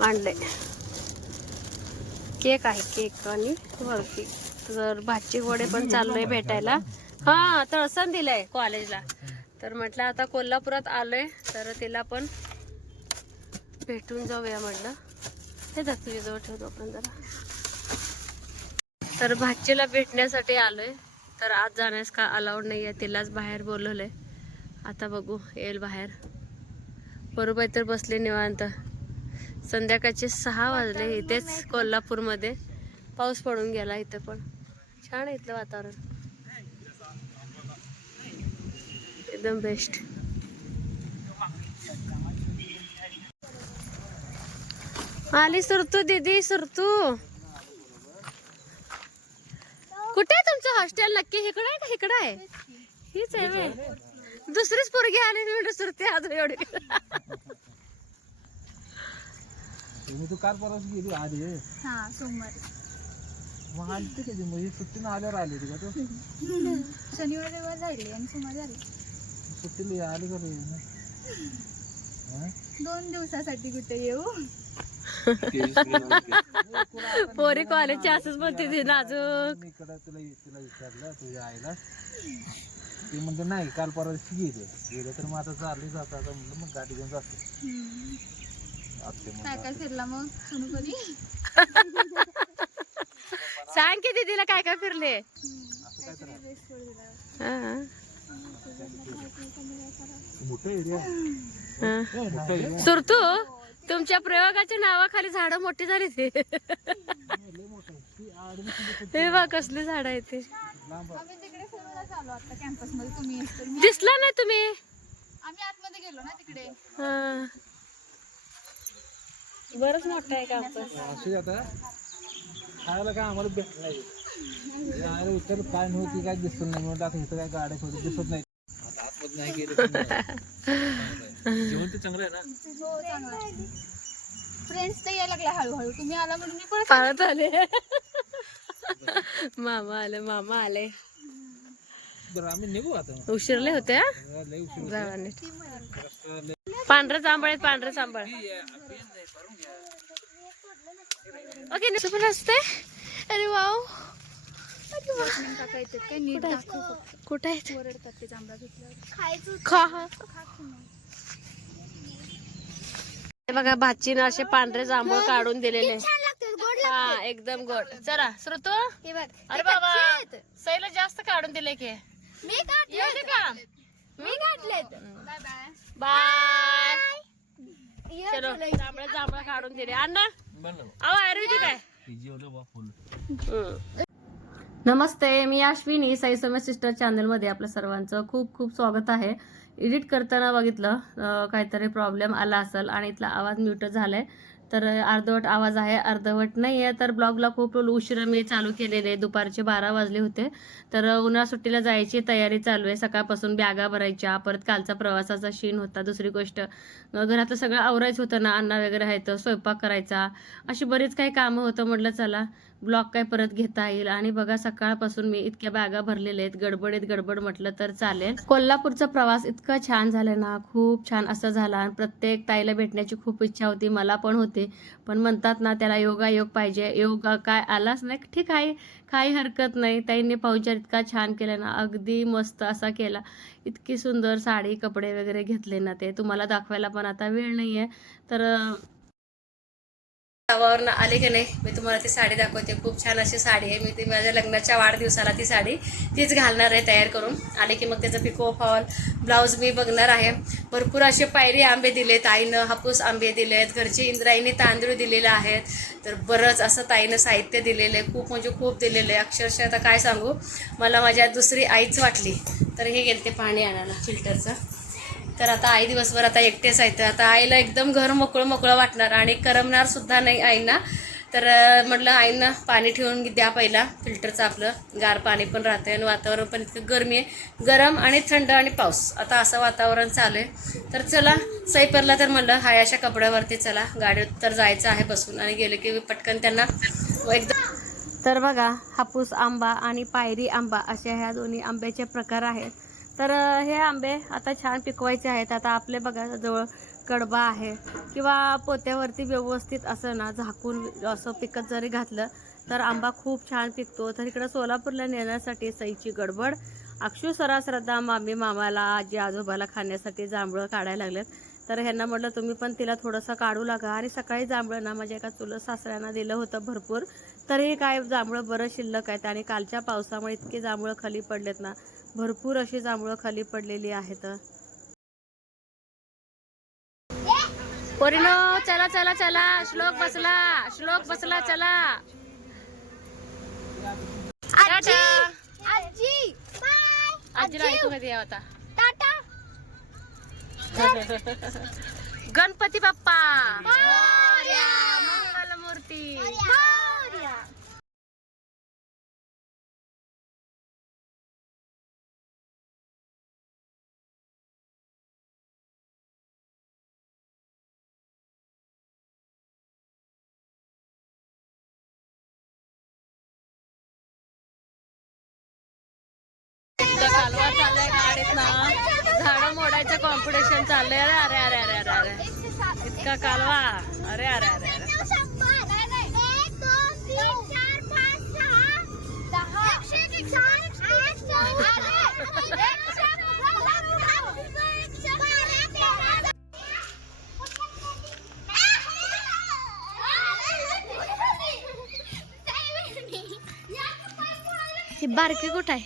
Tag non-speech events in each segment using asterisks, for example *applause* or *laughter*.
आणले केक आहे केक आणि वरती तर भाजी वडे पण चाललोय भेटायला. हा तळसण दिलंय कॉलेजला. तर म्हटलं आता कोल्हापुरात आलोय तर तिला पण भेटून जाऊया म्हटलं. हे तुझ्याजवळ ठेवतो आपण जरा. तर भाचीला भेटण्यासाठी आलोय. तर आज जाण्यास का अलाउड नाही आहे तिलाच बाहेर बोलवलंय. आता बघू येईल बाहेर. बरोबर तर बसले निवांत. संध्याकाळचे सहा वाजले इथेच कोल्हापूरमध्ये. पाऊस पडून गेला इथं पण. छान आहे इथलं वातावरण. एकदम बेस्ट आली सुरतू दीदी सुरतू. कुठे आहे तुमचं हॉस्टेल? नक्की इकडं आहे का? इकडं आहे. हीच आहे दुसरीच पोरगी आली म्हणून सुरती अजून एवढी. तुम्ही तू काल परवाच गेली आधी. हा सोमवार. मग आली ते कधी? म्हणजे सुट्टीनं आल्यावर आली होती का तू? शनिवार रविवार आणि सोमवार झाले. सुट्टीला आली का रे हा? दोन दिवसासाठी कुठे येऊ? पोरी कॉलेजची असंच म्हणते ती नाजूक. मी इकडं तुला तुला विचारलं तुझ्या आईला. ती म्हणते नाही काल परवा दिवशी गेले. गेले तर मग आता चालली जाता आता म्हणलं मग गाडी घेऊन जाते. हम्म. काय काय फिरला मग? *laughs* सांग की दीदीला काय काय फिरले. हा, हा. सुरतू तुमच्या प्रयोगाच्या नावाखाली झाडं मोठी झाली ती. हे बा कसली झाड आहे ते. लांब. आम्ही तिकडे फिरायला चालू आता कॅम्पसमध्ये. तुम्ही येतो मी- दिसला नाही तुम्ही? आम्ही आतमध्ये गेलो ना तिकडे. हा. बरंच मोठं आहे आता. खायला काय आम्हाला भेटलं नाही. यायला विचार काय नव्हती काय दिसत नाही. म्हणून आता इथं काय गाड्या थोडी दिसत नाही. आता आतमध्ये नाही गेले जेवण तर चांगलं आहे ना? हो चांगला फ्रेंड्स तर यायला लागला हळूहळू. तुम्ही आला म्हणून मी परत पाळत आले. मामा आले मामा आले. बरं आम्ही निघू आता. उशिरले होते हा? पांढरं जांभळ आहेत पांढरं जांभळ. ओके पण असते अरे वाव. कुठे आहेत? खा हे. बघा भाचीनं असे पांढरे जांभूळ काढून दिलेले. हा एकदम गोड. चला श्रुतो? बघ अरे बाबा सैला जास्त काढून दिले की. मी का? मी घातलेत बाय. बाय. बाय. चलो जांभळं जांभळं काढून दिले अण्णा अहो आयुर्वेदिक आहे. नमस्ते मी अश्विनी साई समय सिस्टर चॅनलमध्ये आपल्या सर्वांचं खूप खूप स्वागत आहे. एडिट करताना बघितलं काहीतरी प्रॉब्लेम आला असेल आणि इथला आवाज म्यूट झालाय. तर अर्धवट आवाज आहे अर्धवट नाही आहे तर ब्लॉगला खूप उशिरा मी चालू केलेले. दुपारचे बारा वाजले होते. तर उन्हाळा सुट्टीला जायची तयारी चालू आहे. सकाळपासून बॅगा भरायच्या परत कालचा प्रवासाचा शीन होता. दुसरी गोष्ट घरातलं सगळं आवरायचं होतं ना. अन्न वगैरे आहे तर स्वयंपाक करायचा. अशी बरीच काही कामं होतं. म्हटलं चला ब्लॉग काय परत घेता येईल? आणि बघा सकाळपासून मी इतक्या बॅगा भरलेल्या आहेत. गडबडीत गडबड म्हटलं तर चालेल. कोल्हापूरचा प्रवास इतका छान झाला ना खूप छान असं झाला. आणि प्रत्येक ताईला भेटण्याची खूप इच्छा होती मला पण होती. पण म्हणतात ना त्याला योगा योग पाहिजे. योगा काय आलाच नाही. ठीक आहे काही हरकत नाही. ताईंनी पाहुचार इतका छान केला ना अगदी मस्त असा केला. इतकी सुंदर साडी कपडे वगैरे घेतले ना ते. तुम्हाला दाखवायला पण आता वेळ नाही आहे तर गावावरनं आले की नाही मी तुम्हाला ती साडी दाखवते. खूप छान अशी साडी आहे. मी ती माझ्या लग्नाच्या वाढदिवसाला ती साडी तीच घालणार आहे तयार करून. आले की मग त्याचं पिको फॉल ब्लाऊज मी बघणार आहे. भरपूर असे पायरी आंबे दिलेत. ताईनं हापूस आंबे दिले आहेत घरचे इंद्राईने तांदूळ दिलेले आहेत. तर बरंच असं ताईनं साहित्य दिलेलं आहे. खूप म्हणजे खूप दिलेलं आहे. अक्षरशः आता काय सांगू? मला माझ्या दुसरी आईच वाटली. तर हे गेले ते पाणी आणायला फिल्टरचं तर आता आई दिवसभर आता एकटेच आहेत आता आईला एकदम घर मोकळं मोकळं वाटणार आणि करमणार सुद्धा नाही आईना. तर म्हटलं आईनं पाणी ठेवून द्या पहिला फिल्टरचं आपलं. गार पाणी पण राहतं आणि वातावरण पण इतकं गरमी आहे. गरम आणि थंड आणि पाऊस. आता असं वातावरण चालू आहे. तर चला सैपरला तर म्हणलं हाय अशा कपड्यावरती चला. गाडीत तर जायचं आहे बसून. आणि गेलं की पटकन त्यांना एकदम तर बघा हापूस आंबा आणि पायरी आंबा अशा ह्या दोन्ही आंब्याचे प्रकार आहेत. तर हे आंबे आता छान पिकवायचे आहेत. आता आपले बघा जवळ कडबा आहे किंवा पोत्यावरती व्यवस्थित असं ना झाकून असं पिकत जरी घातलं तर आंबा खूप छान पिकतो. तर इकडं सोलापूरला नेण्यासाठी सईची गडबड. अक्षू सरासरदा श्रद्धा मामी मामाला आजी आजोबाला खाण्यासाठी जांभळं काढायला लागलेत. तर ह्यांना म्हटलं तुम्ही पण तिला थोडंसं काढू लागा. आणि सकाळी जांभळं ना माझ्या एका चुलत सासऱ्यांना दिलं होतं भरपूर. तरीही काय जांभळं बरं शिल्लक आहेत आणि कालच्या पावसामुळे इतके जांभळं खाली पडलेत ना. भरपूर अशी जांभळं खाली पडलेली आहेत. पोरीनो चला चला चला. श्लोक बसला. श्लोक बसला चला. आजीला ऐकू कधी टाटा. *laughs* गणपती बाप्पा. मोरया. मंगलमूर्ती. डान्सचं कॉम्पिटिशन चाललंय. अरे अरे अरे अरे अरे अरे. इतका कालवा. अरे अरे अरे अरे. नऊ शंभर. नाही,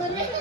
काय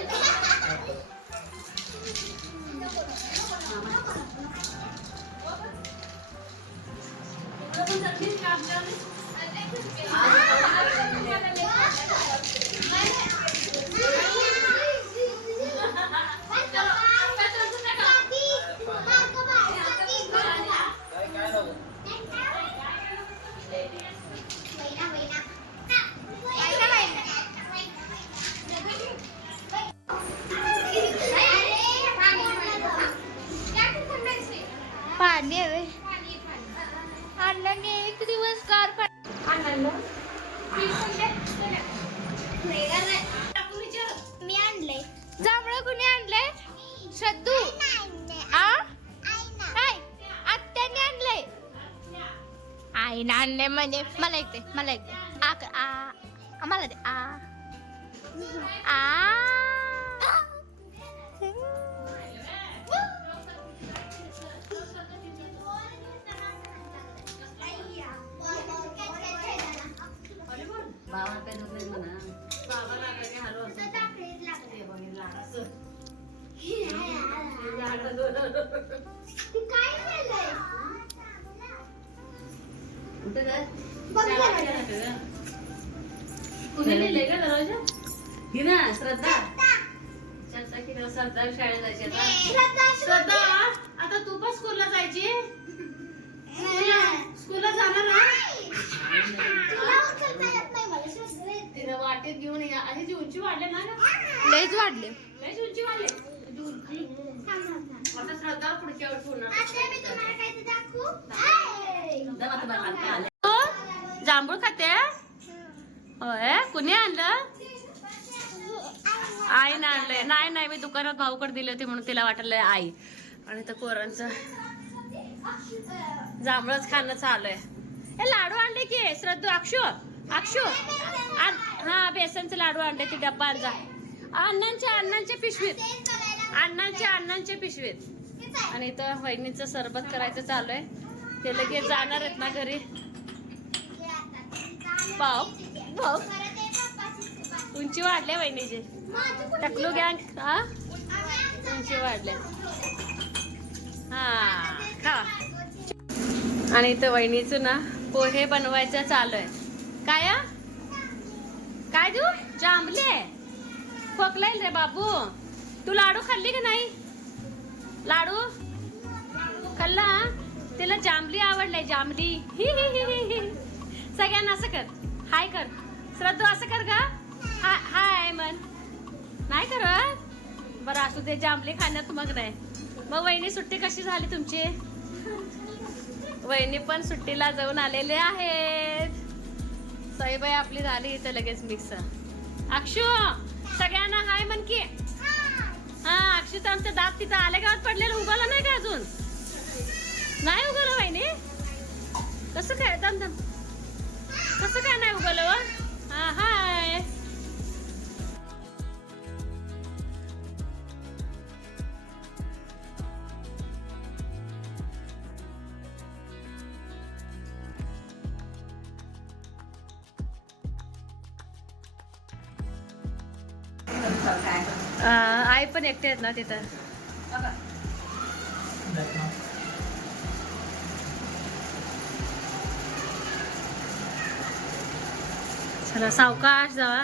मी आणले जांभळं कुणी आणले श्रद्धू. आत्याने आणले आईने आणले म्हणजे मला ऐकते मला ऐकते आ क- आ आ, मला दे. कुणी लिहिलंय का दरवाजा ही ना श्रद्धा श्रद्धा की श्रद्धा शाळेत जायची आता श्रद्धा आता तू पण स्कूलला जायची स्कूलला जाणार ना तिला वाटेत घेऊन या आणि जी उंची वाढले ना. लयच वाढले लयच उंची वाढले. आता श्रद्धा पुढच्या होणार हो? जांभूळ खाते? होय? कुणी आणलं? आईनं आणलंय. नाही नाही मी दुकानात भाऊकडे दिले होती म्हणून तिला वाटलंय आई. आणि तर पोरांचं जांभळच खाणं चालू आहे. हे लाडू आणले की श्रद्धू अक्षू अक्षू हा बेसनचे लाडू आणले ती डब्बा आणजा अण्णांच्या अण्णांच्या पिशवीत. अण्णांच्या अण्णांच्या पिशवीत. आणि इथं वहिनीचं सरबत करायचं चालू आहे. ते लगेच जाणार आहेत ना घरी. पाव पाव. उंची वाढल्या वहिनीची. टकलू गँग हा? उंची वाढल्या. हा खा. आणि इथं वहिनीचं ना पोहे बनवायचं चालू आहे. काय काय देऊ? जांभले. खोकलाईल रे बाबू. तू लाडू खाल्ली की नाही? लाडू? खाल्ला तिला जांभली आवडलाय जांभली. ही ही ही ही ही. सगळ्यांना असं कर. हाय कर. श्रद्धू असं कर का हाय हाय मन नाही करत. बरं असू दे जांभली खाण्यात मग नाही. मग वहिनी सुट्टी कशी झाली तुमची? वहिनी पण सुट्टीला जाऊन आलेले आहेत. सईबाई आपली झाली इथं लगेच मिक्स अक्षू सगळ्यांना हाय म्हण की. हा अक्षूचं आमचं दात तिथं आले गावात पडलेलं उगाला नाही का अजून? नाही उगवलं वहिनी. कसं काय? दम दम कसं काय नाही उगवलं व? हा हाय आई पण एकटे आहेत ना तिथं. चला सावकाश जावा.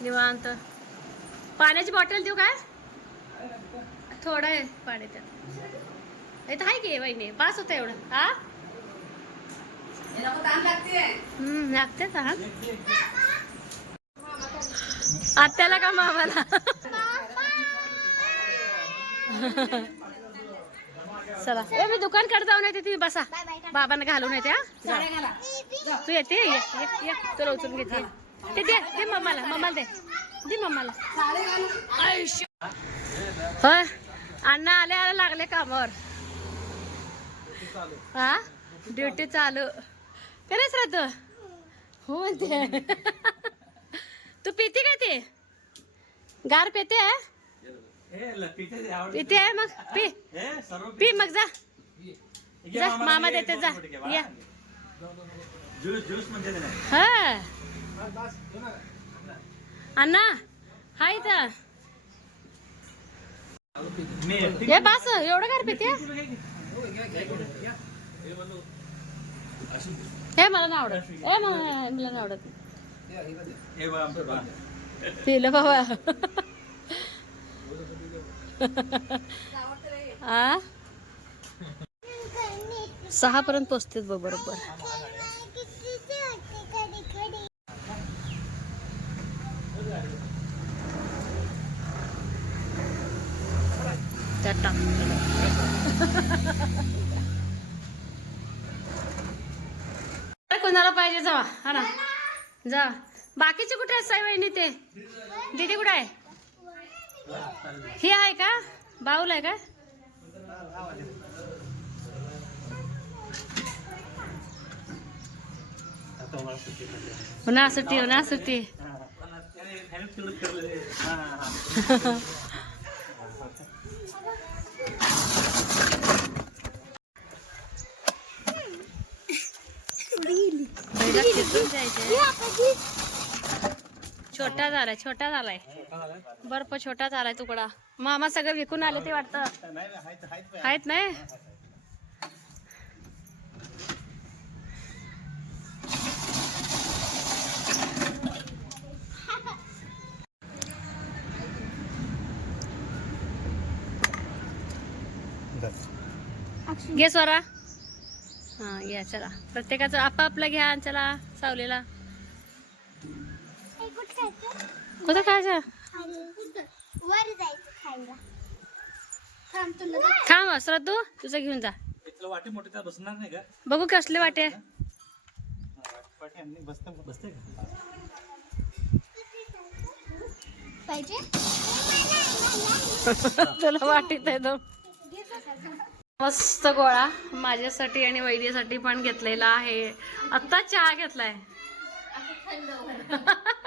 निवांत. पाण्याची बॉटल देऊ काय? थोडं आहे पाणी त्यात इथं आहे की वहिनी? पास होतं एवढं. हा? लागते हा? आत्याला का मामाला? चला. ए मी दुकानकडे जाऊन येते तुम्ही बसा. बाबांना घालून येते हा. जा. तू येते ये ये ये. तुला उचलून घेते. ते दे दे मम्माला मम्माला दे. दे मम्माला. आयुष्य. होय. अण्णा आले आले लागले कामावर. हा? ड्युटी चालू. करेच राहतो हो म्हणते. तू पिते काय ते? गार पिते पिते आहे मग पी. पी मग जा. जा मामा देते जा. या. हा. अण्णा हाय तर हे बास एवढं गार पिते. हे मला नाही आवडत. मला मला नाही आवडत. पिलं बाबा. *laughs* आ? सहा पर्यंत पोचतेच बघ बरोबर. त्यात कोणाला पाहिजे जावा हा ना. जा. बाकीचे कुठे आहेत साहेब वहिनी ते? दीदी कुठे आहे? ही आहे का? बाऊल आहे का? उन्हाळा सुट्टी उन्हाळा सुट्टी. *laughs* द्यायचे. छोटा झालाय छोटा झालाय. बर्फ छोटा झालाय तुकडा. मामा सगळं विकून आले ते वाटतं. आहेत नाही घे स्वरा. हा या चला. प्रत्येकाचं आपापलं घ्या आणि चला सावलीला. कुठं खायचं? वर जायचं खायला. थांब तुला थांब श्रद्धू तुझं घेऊन जा. वाटी मोठी तर बसणार नाही का? बघू कसले वाटे. वाटी आणली बसते बसते का? पाहिजे? *laughs* तुला वाटीत आहे तो. मस्त गोळा माझ्यासाठी आणि वैद्यासाठी पण घेतलेला आहे. आता चहा घेतलाय. *laughs*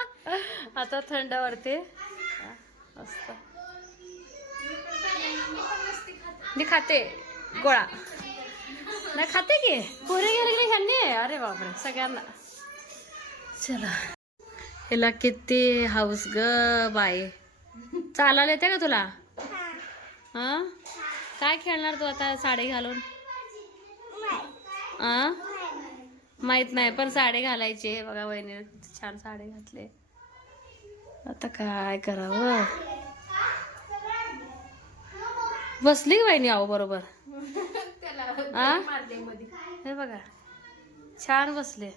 आता थंड वरती मस्त. मी खाते. गोळा. नाही खाते की? पुरे गेले की ह्यांनी? अरे बापरे सगळ्यांना. चला. हिला किती हाऊस ग बाई. चालायला येते का तुला? हा? काय खेळणार तू आता साडी घालून? आ? माहीत नाही पण साडी घालायची बघा वहिनी छान साडी घातली आता काय करावं? बसली का वहिनी आहो बरोबर? हे बघा छान बसले.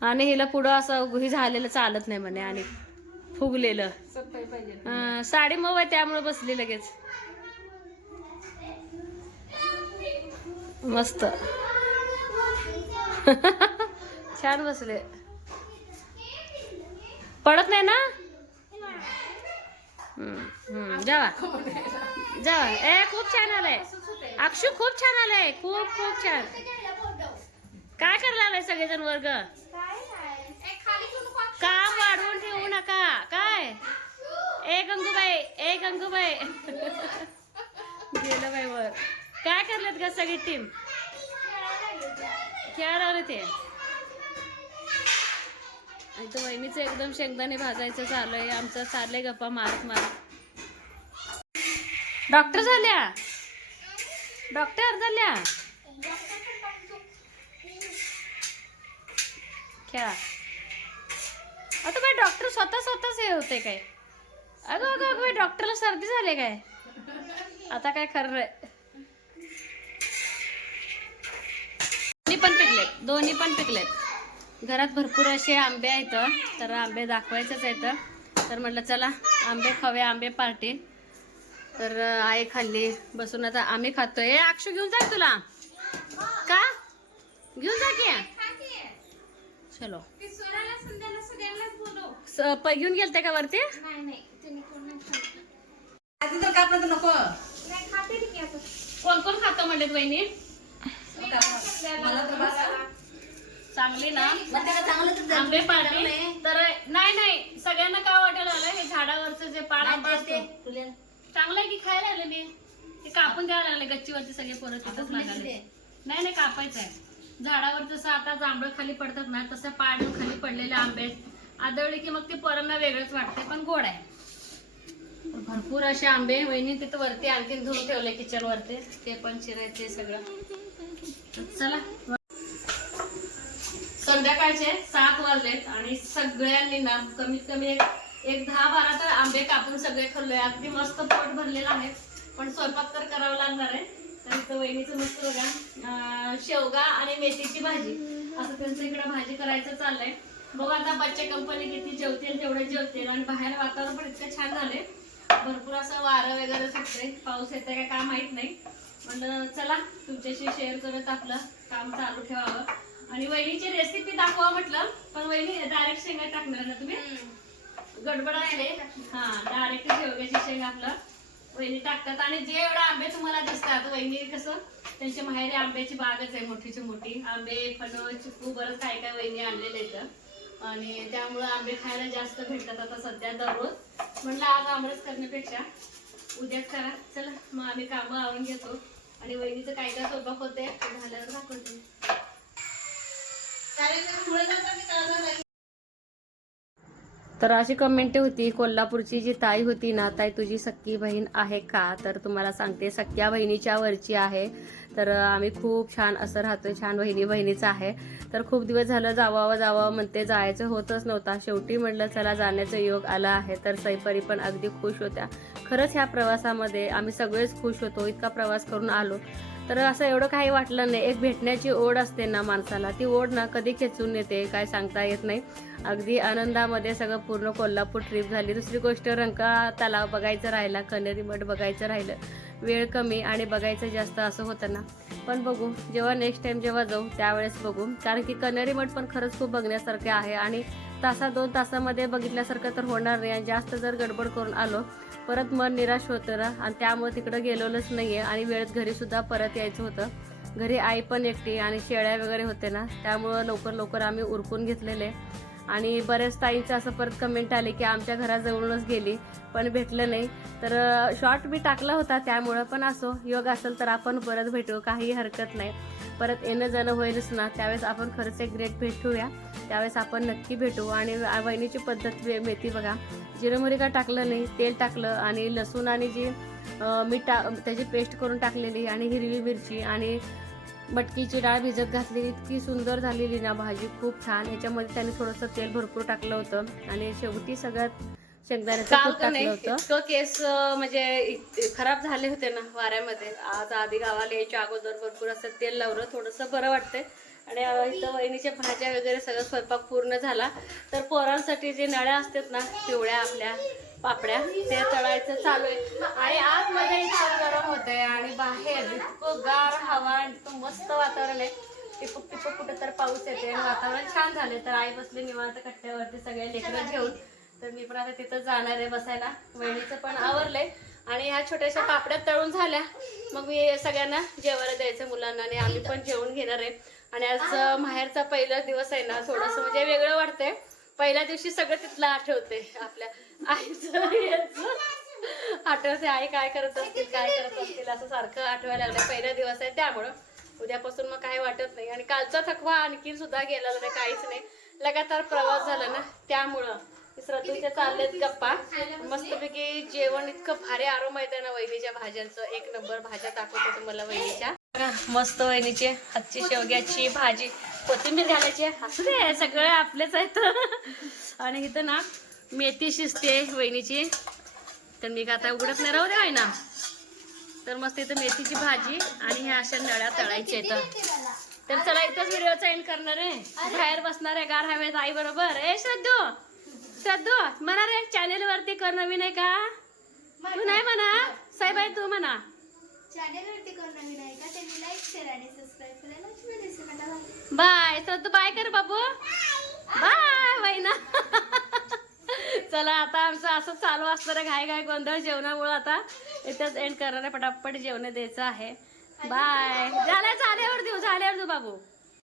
आणि हिला पुढं असं हे झालेलं चालत नाही म्हणे आणि फुगलेलं. साडी मऊ आहे त्यामुळे बसली लगेच. मस्त. *laughs* छान बसले. पडत नाही ना? हम्म, जावा. जावा. ए खूप छान आलंय. अक्षू खूप छान आलंय. खूप खूप छान. काय करायला आलाय सगळेजण वर्ग? काम वाढवून ठेवू नका. काय? ए गंगूबाई. ए गंगूबाई. गेलं बाई वर. काय करलेत ग सगळी टीम खेळायला आले ते इथं वहिनीचं एकदम शेंगदाणे भाजायचं चालू आहे आमचं चाललंय गप्पा मारत मारत. डॉक्टर झाल्या? डॉक्टर झाल्या? खेळा आता बाय डॉक्टर स्वतः स्वतःच हे होते काय? अगं अगं अगं बाई डॉक्टरला सर्दी झाली काय? आता काय खरं आहे दोन्ही पण पिकलेत. दोन्ही पण पिकलेत. घरात भरपूर असे आंबे आहेत तर आंबे दाखवायचेच आहेत. तर म्हटलं चला आंबे खावे आंबे पार्टी तर आई खाल्ली. बसून आता आम्ही खातोय. ए, अक्षू घेऊन जा तुला? का? घेऊन जा की. चलो. घेऊन गेलते का वरती? कोण कोण खातो म्हणलेत वहिनी चांगली ना? आंबे पाणी तर नाही नाही. सगळ्यांना काय वाटेल आलं? हे झाडावरचं जे पाड आंबा असतो चांगलं आहे की खायला आलं मी? ते कापून द्यायला लागले गच्चीवरचे सगळे पोरं तिथंच लागाले. नाही नाही कापायचं आहे. झाडावर जसं आता जांभळं खाली पडतात ना तसं पाड खाली पडलेले आंबे आहेत. आदळले की मग ते पोरांना वेगळंच वाटते पण गोड आहे. भरपूर असे आंबे वहिनी तिथं वरती आणखीन धुवून ठेवले किचन वरती. ते पण चिरायचे सगळं. तर चला. संध्याकाळचे सात वाजलेत आणि सगळ्यांनी ना कमीत कमी एक एक दहा बारा तर आंबे कापून सगळे खाल्ले अगदी मस्त पोट भरलेलं आहे. पण स्वयंपाक तर करावा लागणार आहे. तर इथं वहिनीचं मस्त बघा. शेवगा आणि मेथीची भाजी. असं त्यांचं इकडे भाजी करायचं चाललंय. बघ आता बच्चे कंपनी किती जेवतील तेवढे जेवतील. आणि बाहेर वातावरण पण इतकं छान झालंय. भरपूर असं वारं वगैरे सुटते पाऊस येते का काय माहीत नाही. म्हणलं चला तुमच्याशी शेअर करत आपलं काम चालू ठेवावं. आणि वहिनीची रेसिपी दाखवा म्हटलं पण वहिनी डायरेक्ट शेंगा टाकणार ना तुम्ही? गडबड असते हा डायरेक्ट शेवग्याची शेंग आपलं. वहिनी टाकतात. आणि जे एवढे आंबे तुम्हाला दिसतात वहिनी कसं? त्यांच्या माहेरी आंब्याची बागच आहे मोठीची मोठी. आंबे फणस चिकू बरंच काय काय वहिनी आणलेले आहेत. आणि त्यामुळं आंबे खायला जास्त भेटतात आता सध्या दररोज. म्हणलं आज आंबरस करण्यापेक्षा उद्याच करा. चला मग आम्ही कामं आवरून घेतो. आणि वहिनीचं काय काय स्वयंपाक होते झाल्यावर दाखवते. तर अशी कमेंट होती कोल्हापूरची जी ताई होती ना ताई तुझी सख्खी बहीण आहे का? तर तुम्हाला सांगते सख्या बहिणीच्या वरची आहे. तर आम्ही खूप छान असं राहतो छान बहिणी बहिणीचं आहे. तर खूप दिवस झालं जावावं जावावं म्हणते जायचं होतच नव्हता. शेवटी म्हटलं चला जाण्याचा योग आला आहे. तर सैपरी पण अगदी खुश होत्या. खरंच ह्या प्रवासामध्ये आम्ही सगळेच खुश होतो इतका प्रवास करून आलो. तर असं एवढं काही वाटलं नाही. एक भेटण्याची ओढ असते ना माणसाला. ती ओढ ना कधी खेचून येते काय सांगता येत नाही. अगदी आनंदामध्ये सगळं पूर्ण कोल्हापूर ट्रिप झाली. दुसरी गोष्ट रंका तलाव बघायचं राहिला कनेरी मठ बघायचं राहिलं. वेळ कमी आणि बघायचं जास्त असं होतं ना. पण बघू जेव्हा नेक्स्ट टाइम जेव्हा जाऊ त्यावेळेस बघू. कारण की कनेरी मठ पण खरंच खूप बघण्यासारखे आहे आणि तासा दोन तासामध्ये बघितल्यासारखं तर होणार नाही आणि जास्त जर गडबड करून आलो परत मन निराश होतं ना आणि त्यामुळे तिकडं गेलेलोच आहे आणि वेळेत घरीसुद्धा परत यायचं होतं. घरी आई पण एकटी आणि शेळ्या वगैरे होते ना त्यामुळं लवकर लवकर आम्ही उरकून घेतलेले. आणि बऱ्याच ताईंचं असं परत कमेंट आले की आमच्या घराजवळूनच गेली पण भेटलं नाही. तर शॉर्ट मी टाकला होता त्यामुळं पण असो योग असेल तर आपण परत भेटू काही हरकत नाही. परत येणं जाणं होईलच ना. त्यावेळेस आपण खरंच एक ग्रेट भेटूया त्यावेळेस आपण नक्की भेटू. आणि वहिनीची पद्धत मेथी बघा. जिरं मोहरी का टाकलं नाही? तेल टाकलं आणि लसूण आणि जी मी मीठ टा त्याची पेस्ट करून टाकलेली आणि हिरवी मिरची आणि मटकीची डाळ भिजत घातलेली. इतकी सुंदर झालेली ना भाजी. खूप छान. ह्याच्यामध्ये त्याने थोडंसं तेल भरपूर टाकलं होतं. आणि शेवटी सगळ्यात काल का नाही? होतं. इतकं केस म्हणजे खराब झाले होते ना वाऱ्यामध्ये. आज आधी गावाला यायच्या अगोदर भरपूर असं तेल लावलं थोडंसं बरं वाटतंय. आणि इथं वहिनीच्या भाज्या वगैरे सगळं स्वयंपाक पूर्ण झाला. तर पोरांसाठी जे नळ्या असतात ना पिवळ्या आपल्या पापड्या ते तळायचं चालू आहे. आणि आतमध्ये इतकं गरम होतंय आणि बाहेर इतकं गार हवा इतकं मस्त वातावरण आहे. टिपूक टिपूक कुठं तर पाऊस येते आणि वातावरण छान झाले तर आई बसली निवांत कट्ट्यावरती सगळे लेकरं घेऊन तर मी पण आता तिथं जाणार आहे बसायला. वहिनीचं पण आवरलंय. आणि ह्या छोट्याशा पापड्यात तळून झाल्या. मग मी सगळ्यांना जेवायला द्यायचं मुलांना आणि आम्ही पण जेवण घेणार आहे. आणि आज माहेरचा पहिला दिवस आहे ना थोडंसं म्हणजे वेगळं वाटतंय. पहिल्या दिवशी सगळं तिथलं आठवते आपल्या आईचं आठवते आई काय करत असतील काय करत असतील असं सारखं आठवायला लागलं पहिला दिवस आहे त्यामुळं उद्यापासून मग काही वाटत नाही. आणि कालचा थकवा आणखीन सुद्धा गेला नाही काहीच नाही. लगातार प्रवास झाला ना त्यामुळं. श्रद्धेच्या चालल्यात गप्पा. मस्तपैकी जेवण इतकं भारी आरोम आहे ना वहिनीच्या भाज्यांचं. एक नंबर भाज्या दाखवतो तुम्हाला वहिनीच्या. मस्त वहिनीचे हातची शेवग्याची भाजी कोथिंबीर घालायची. असू दे सगळं आपलेच आहेत. आणि इथं ना मेथी शिजते वहिनीची. तर मी का आता उघडत नाही राहू दे ना तर मस्त इथं मेथीची भाजी आणि ह्या अशा नळ्या तळायच्या इथं. तर चला इथंच व्हिडिओचा एंड करणार आहे. बाहेर बसणार आहे गार हवेत आई बरोबर. ए श्रद्धू! श्रद्धू म्हणा रे चॅनेल वरती कर नवीन आहे का? तू नाही म्हणा साहेब आहे तू म्हणा चॅनेलवरती कोण नवीन आहे का? त्यांनी लाईक शेअर आणि सबस्क्राईब करायला लक्ष्मी देशपांडा बाय. श्रद्धू बाय कर बाबू. बाय वहिना. चला आता आमचं असं चालू असणार घाय घाय गोंधळ जेवणामुळं आता. इथंच एंड करणार आहे. पटापट जेवण द्यायचं आहे. बाय. झाल्या झाल्यावर देऊ झाल्यावर देऊ बाबू.